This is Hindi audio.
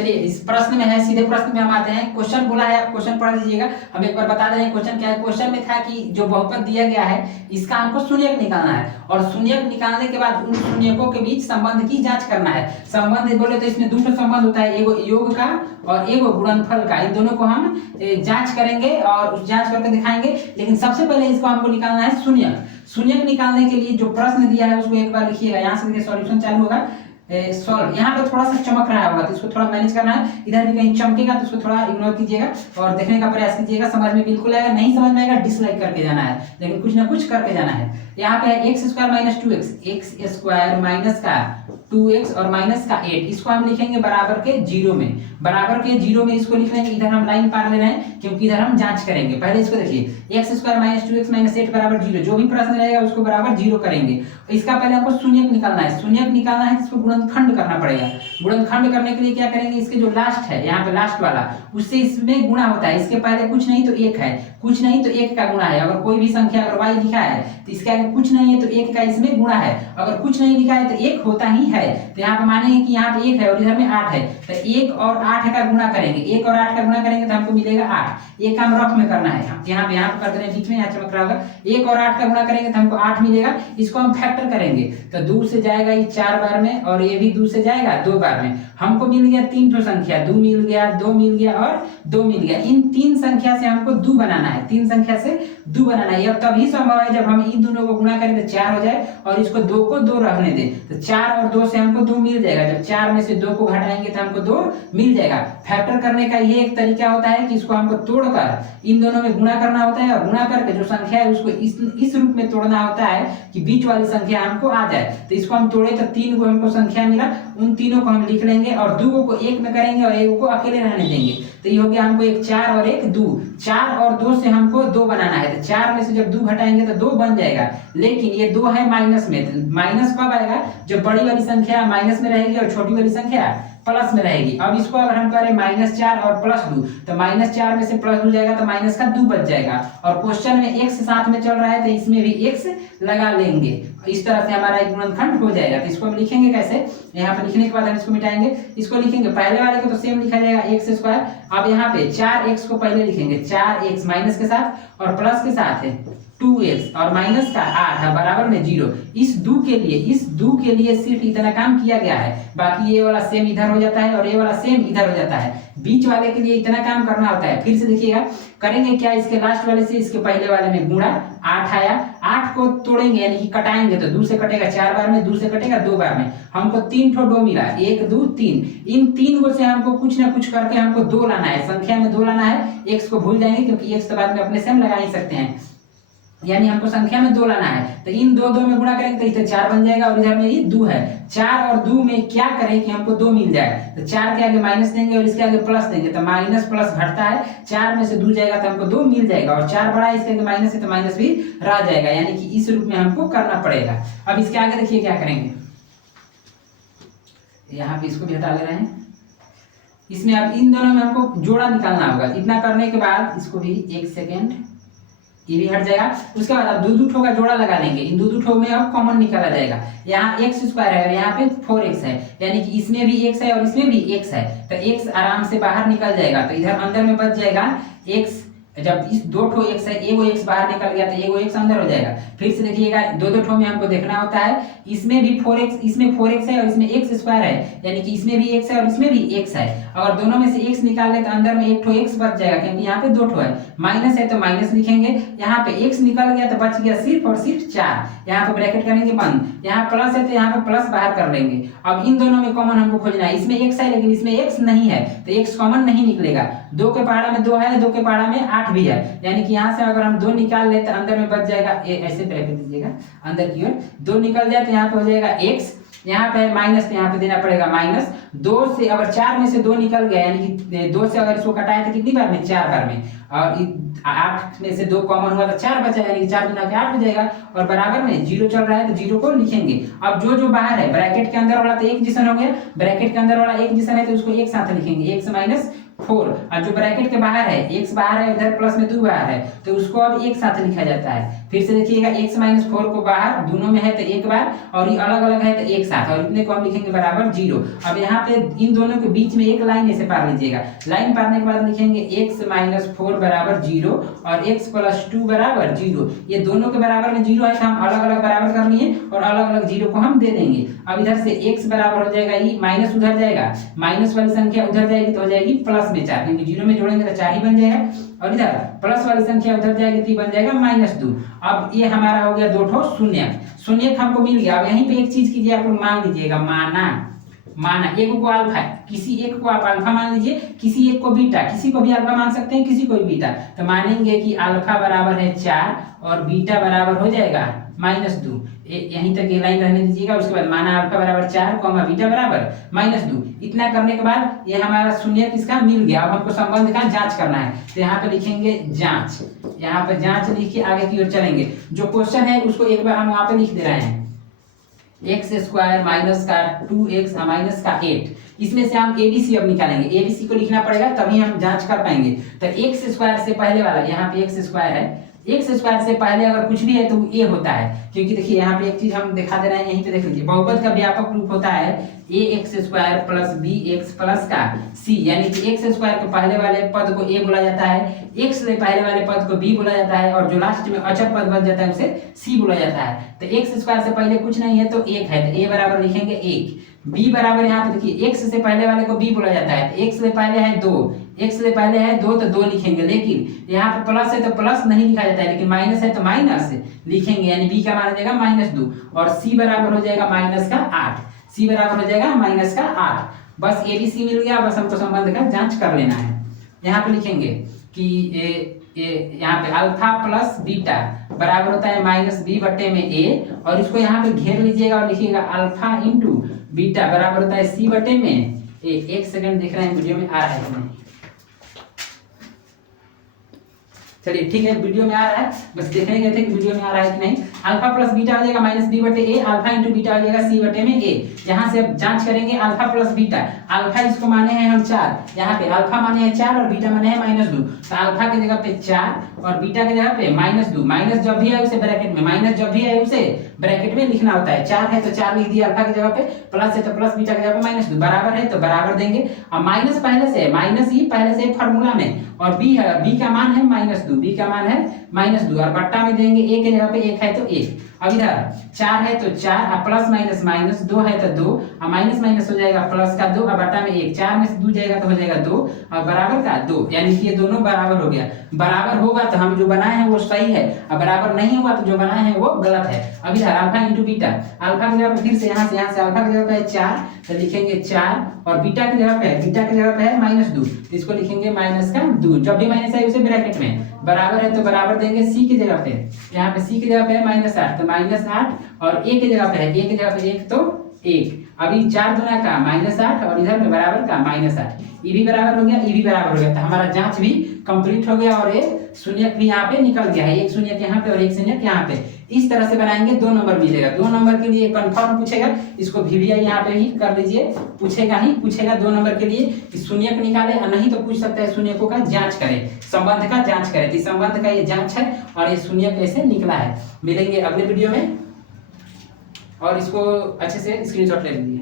चलिए इस प्रश्न में है, सीधे प्रश्न में हम आते हैं। क्वेश्चन बोला है, आप क्वेश्चन पढ़ लीजिएगा। हम एक बार बता दे रहे हैं क्वेश्चन क्या है। क्वेश्चन में था कि जो बहुपद दिया गया है इसका हमको शून्यक निकालना है, और शून्यक निकालने के बाद उन शून्यकों के बीच संबंध की जांच करना है। संबंध बोले तो इसमें दूसरा संबंध होता है, एगो योग का और एगो गुणनफल का। इन दोनों को हम जांच करेंगे और उस जांच करके दिखाएंगे। लेकिन सबसे पहले इसको हमको निकालना है शून्यक। शून्यक निकालने के लिए जो प्रश्न दिया है उसको एक बार लिखिएगा। यहाँ से देखिए सॉल्यूशन चालू होगा। सॉल्व यहाँ पे थोड़ा सा चमक रहा होगा तो इसको थोड़ा मैनेज करना है। इधर भी कहीं चमकेगा तो इसको थोड़ा इग्नोर कीजिएगा और देखने का प्रयास कीजिएगा। समझ में बिल्कुल आएगा, नहीं समझ में आएगा डिसलाइक करके जाना है, लेकिन कुछ ना कुछ करके जाना है। यहाँ पे है x square minus 2x, x square minus का 2x और माइनस का 8, इसको हम लिखेंगे बराबर के 0 में। बराबर के 0 में इसको लिख लेंगे। इधर हम लाइन पार ले रहे हैं क्योंकि इधर हम जांच करेंगे। पहले इसको देखिए, x square minus 2x minus 8 बराबर 0। जो भी प्रश्न रहेगा उसको बराबर 0 करेंगे। इसका पहले आपको शून्यक निकालना है। शून्यक निकालना है, इसको गुणनखंड करना पड़ेगा। गुणनखंड करने के लिए क्या करेंगे, इसके जो लास्ट है यहाँ पे लास्ट वाला, उससे इसमें गुणा होता है। इसके पहले कुछ नहीं तो 1 है, कुछ नहीं तो 1 का गुणा है। अगर कोई भी संख्या अगर y लिखा है तो इसके आगे कुछ नहीं है तो 1 का इसमें गुणा है। अगर कुछ नहीं लिखा है तो 1 होता ही है। तो यहाँ पे मानेंगे कि यहाँ पे 1 है और इधर में 8 है, तो 1 और 8 का गुणा करेंगे। 1 और 8 का गुणा करेंगे तो हमको मिलेगा 8। एक काम रफ में करना है, यहाँ पे कर दे रहे हैं बीच में, यहाँ चमक रहा होगा। 1 और 8 का गुणा करेंगे तो हमको 8 मिलेगा। इसको हम फैक्टर करेंगे तो 2 से जाएगा ये 4 बार में, और ये भी 2 से जाएगा 2 बार में। हमको मिल गया 3 ठो संख्या, 2 मिल गया, 2 मिल गया और 2 मिल गया। इन 3 संख्या से हमको 2 बनाना है, 3 संख्या से 2 बनाना है। अब तभी संभव है जब हम इन दोनों को गुणा करें तो 4 हो जाए और इसको 2 को 2 रहने दें, तो 4 और 2 से हमको 2 मिल जाएगा। जब 4 में से 2 को घटाएंगे तो हमको 2 मिल जाएगा। फैक्टर करने का ये एक तरीका होता है कि इसको हमको तोड़कर इन दोनों में गुणा करना होता है, और गुणा करके जो संख्या है उसको इस रूप में तोड़ना होता है कि बीच वाली संख्या हमको आ जाए। तो इसको हम तोड़े तो 3 को हमको संख्या मिला, उन तीनों को हम लिख लेंगे और 2 को 1 में करेंगे और 1 को अकेले रहने देंगे। तो ये हो गया हमको 1 4 और 1 2। 4 और 2 से हमको 2 बनाना है, तो 4 में से जब 2 घटाएंगे तो 2 बन जाएगा। लेकिन ये 2 है माइनस में, तो माइनस कब आएगा, जब बड़ी वाली संख्या माइनस में रहेगी और छोटी वाली संख्या प्लस में रहेगी। अब इसको अगर हम करें -4 और +2, तो -4 में से +2 जाएगा तो माइनस का 2 बच जाएगा। और क्वेश्चन में x साथ में चल रहा है तो इसमें भी x लगा लेंगे। इस तरह से हमारा एक गुणनखंड हो जाएगा। तो इसको हम लिखेंगे कैसे, यहाँ पे लिखने के बाद हम इसको मिटाएंगे। इसको लिखेंगे, पहले वाले को तो सेम लिखा जाएगा x स्क्वायर। अब यहाँ पे 4x को पहले लिखेंगे, 4x माइनस के साथ और प्लस के साथ है 2x और माइनस का 8 है बराबर में 0। इस 2 के लिए सिर्फ इतना काम किया गया है, बाकी ये वाला सेम इधर हो जाता है और ये वाला सेम इधर हो जाता है। बीच वाले के लिए इतना काम करना होता है। फिर से देखिएगा, करेंगे क्या, इसके लास्ट वाले से इसके पहले वाले में गुणा, 8 आया, 8 को तोड़ेंगे यानी कि कटाएंगे तो 2 से कटेगा 4 बार में, 2 से कटेगा 2 बार में। हमको 3 ठो 2 मिला, 1 2 3। इन 3 को से हमको कुछ ना कुछ करके हमको 2 लाना है, संख्या में 2 लाना है। x को भूल जाएंगे क्योंकि x तो बाद में अपने से हम लगा ही सकते हैं, यानी हमको संख्या में 2 लाना है। तो इन 2 में गुणा करेंगे तो इधर 4 बन जाएगा और इधर में ये 2 है। 4 और 2 में क्या करें कि हमको 2 मिल जाए, तो 4 के आगे माइनस देंगे और इसके आगे प्लस देंगे, तो माइनस प्लस घटता है। 4 में से 2 जाएगा तो हमको 2 मिल जाएगा, और 4 बड़ा है इसके आगे माइनस है तो माइनस भी रह जाएगा, यानी कि इस रूप में हमको करना पड़ेगा। अब इसके आगे देखिए क्या करेंगे, यहाँ पे इसको भी हटा ले रहे हैं। इसमें अब इन दोनों में हमको जोड़ा निकालना होगा। इतना करने के बाद इसको भी 1 सेकेंड, ये भी हट जाएगा। उसके बाद अब 2 ठो का जोड़ा लगा लेंगे। इन 2 ठो में अब कॉमन निकाला जाएगा। यहाँ x स्क्वायर है और यहाँ पे 4x है, यानी कि इसमें भी x है और इसमें भी x है, तो x आराम से बाहर निकल जाएगा। तो इधर अंदर में बच जाएगा x। जब इस 2 ठो x है, एगो x बाहर निकल गया तो एगो x अंदर हो जाएगा। फिर से देखिएगा, 2 ठो में हमको देखना होता है। इसमें भी 4x, इसमें 4x है और इसमें x स्क्वायर है, यानी कि इसमें भी x है और इसमें भी x है। अगर दोनों में से x निकाल ले तो अंदर में 1 ठो x बच जाएगा, क्योंकि यहाँ पे 2 ठो है। माइनस है तो माइनस लिखेंगे, यहाँ पे x निकल गया तो बच गया सिर्फ और सिर्फ 4। यहाँ पे ब्रैकेट करेंगे बंद। यहाँ प्लस है तो यहाँ पे प्लस बाहर कर लेंगे। अब इन दोनों में कॉमन हमको खोजना है। इसमें x है लेकिन इसमें x नहीं है, तो x कॉमन नहीं निकलेगा। 2 के पहाड़ा में 2 है, 2 के पहाड़ा में 8 भी है, यानी कि यहाँ से अगर हम 2 निकाल ले तो अंदर में बच जाएगा, ऐसे ब्रैकेट दीजिएगा अंदर की ओर, 2 निकल जाए तो यहाँ पे हो जाएगा x। यहाँ पे माइनस, तो यहाँ पे देना पड़ेगा माइनस। 2 से अगर 4 में से 2 निकल गया, यानी कि 2 से अगर इसको कटाए तो कितनी बार में, 4 बार में। और 8 में से 2 कॉमन हुआ तो 4 बचा, यानी कि 4 गुना के 8 हो जाएगा। और बराबर में 0 चल रहा है तो 0 को लिखेंगे। अब जो बाहर है, ब्रैकेट के अंदर वाला तो एक जिसन हो गया, ब्रैकेट के अंदर वाला एक जिसन है तो उसको एक साथ लिखेंगे, x -4। और जो ब्रैकेट के बाहर है, x बाहर है, इधर प्लस में 2 बाहर है, तो उसको अब एक साथ लिखा जाता है। फिर से देखिएगा x माइनस 4 को बाहर दोनों में है तो एक बार और ये अलग अलग है तो एक साथ, और इतने को हम लिखेंगे बराबर 0। अब यहाँ पे इन दोनों के बीच में एक लाइन ऐसे पार लीजिएगा, लाइन पारने के बाद लिखेंगे x माइनस 4 बराबर 0 और x प्लस 2 बराबर 0। ये दोनों के बराबर में 0 है तो हम अलग अलग बराबर कर लिए और अलग अलग 0 को हम दे देंगे। अब इधर से x बराबर हो जाएगा, ये माइनस उधर जाएगा, माइनस वाली संख्या उधर जाएगी तो हो जाएगी प्लस में 4, क्योंकि 0 में जोड़ेंगे तो 4 ही बन जाएगा, और इधर प्लस वाली संख्या उधर जाएगी तो बन जाएगा -2। अब ये हमारा हो गया दो ठो शून्य, शून्य हमको मिल गया। अब यहीं पे एक चीज कीजिए, आप लोग मान लीजिएगा, माना एक को अल्फा, किसी एक को आप अल्फा मान लीजिए, किसी एक को बीटा, किसी को भी अल्फा मान सकते हैं, किसी को भी बीटा। तो मानेंगे कि अल्फा बराबर है 4 और बीटा बराबर हो जाएगा -2। यहीं तक ये लाइन रहने दीजिएगा। उसके बाद माना अल्फा बराबर 4 बीटा बराबर -2। इतना करने के बाद ये हमारा शून्य किसका मिल गया। अब हमको संबंध का जांच करना है, तो यहाँ पे लिखेंगे जांच, यहाँ पे जांच लिख के आगे की ओर चलेंगे। जो क्वेश्चन है उसको एक बार हम वहाँ पे लिख दे रहे हैं, x² माइनस का 2x माइनस का 8। इसमें से हम ABC अब निकालेंगे, ABC को लिखना पड़ेगा तभी हम जांच कर पाएंगे। तो x² से पहले वाला, यहाँ पे x² है, x² से पहले अगर कुछ भी है तो वो a होता है, क्योंकि देखिए यहाँ पे एक चीज हम दिखा दे रहे हैं, यहीं पे देख लीजिए, बहुपद का व्यापक रूप होता है ax² प्लस bx प्लस का c, यानी कि x² के पहले वाले पद को a बोला जाता है, x से पहले वाले पद को b बोला जाता है, और जो लास्ट में अचर पद बन जाता है उसे c बोला जाता है। तो x² से पहले कुछ नहीं है तो 1 है, तो a बराबर लिखेंगे 1। b बराबर यहाँ पे देखिए x से पहले वाले को b बोला जाता है, तो x से पहले है 2, x से पहले है 2 तो 2 लिखेंगे, लेकिन यहाँ पे प्लस है तो प्लस नहीं लिखा जाता है, लेकिन माइनस है तो माइनस लिखेंगे, यानी b का मान हो जाएगा -2, और c बराबर हो जाएगा -8, c बराबर हो जाएगा -8। बस ABC मिल गया। बस हमको संबंध का जांच कर लेना है। यहाँ पे लिखेंगे कि यहाँ पे अल्फा प्लस बीटा बराबर होता है -b बटे में a, और इसको यहाँ पे घेर लीजिएगा और लिखिएगा अल्फा इंटू बीटा बराबर होता है c बटे में a। एक सेकंड देख रहे हैं वीडियो में आ रहा है कि नहीं। चलिए ठीक है, वीडियो में आ रहा है, बस देखने गए थे कि वीडियो में आ रहा है कि नहीं। अल्फा प्लस बीटा हो जाएगा -b बटे a, अल्फा इंटू बीटा हो जाएगा c बटे में a। यहाँ से अब जांच करेंगे अल्फा प्लस बीटा। अल्फा इसको माने हैं हम 4, यहाँ पे अल्फा माने हैं 4 और बीटा माने हैं -2, तो अल्फा की जगह पे 4 और बीटा की जगह पे -2। माइनस जब भी आए उसे ब्रैकेट में, माइनस जब भी आए उसे ब्रैकेट में लिखना होता है। 4 है तो 4 लिख दिया अल्फा की जगह पे, प्लस है तो प्लस, बीटा की जगह पे -2, बराबर है तो बराबर देंगे। अब माइनस पहले से, माइनस ही पहले से फार्मूला में, और b है, b का मान है -2, b का मान है -2, और बट्टा में देंगे a के जगह पे 1 है तो 1। अब इधर 4 है तो 4, अब प्लस माइनस माइनस, 2 है तो 2, अब माइनस माइनस हो जाएगा प्लस का 2, अब बट्टा में 1, 4 में से 2 जाएगा तो हो जाएगा 2, और बराबर का 2, यानी कि ये दोनों बराबर हो गया। बराबर होगा तो हम जो बनाए हैं वो सही है, और बराबर नहीं होगा तो जो बनाए हैं वो गलत है। अब इधर अल्फा इंटू बीटा, अल्फा की जगह पे फिर से यहाँ से अल्फा की जगह पे है 4 तो लिखेंगे 4, और बीटा की जगह पे है -2, इसको लिखेंगे -2। जब भी माइनस है उसे ब्रैकेट में, बराबर है तो बराबर देंगे c की जगह पे, यहाँ पे c की जगह पे है -8 तो -8, और a की जगह पे है, a की जगह पे 1 तो 1। अभी 4 दूना का -8 और इधर में बराबर का -8, ये भी बराबर हो गया, ये भी बराबर हो गया, तो हमारा जांच भी कंप्लीट हो गया, और एक शून्यक भी यहाँ पे निकल गया है, एक शून्यक यहाँ पे और एक शून्यक यहाँ पे। इस तरह से बनाएंगे 2 नंबर मिलेगा। 2 नंबर के लिए कंफर्म पूछेगा, इसको VVI यहाँ पे ही कर लीजिए, पूछेगा 2 नंबर के लिए शून्यक निकाले, और नहीं तो पूछ सकता है शून्यकों का जांच करें, संबंध का जांच करें। तो संबंध का ये जांच है और ये शून्यक कैसे निकला है। मिलेंगे अगले वीडियो में, और इसको अच्छे से स्क्रीनशॉट ले लीजिए।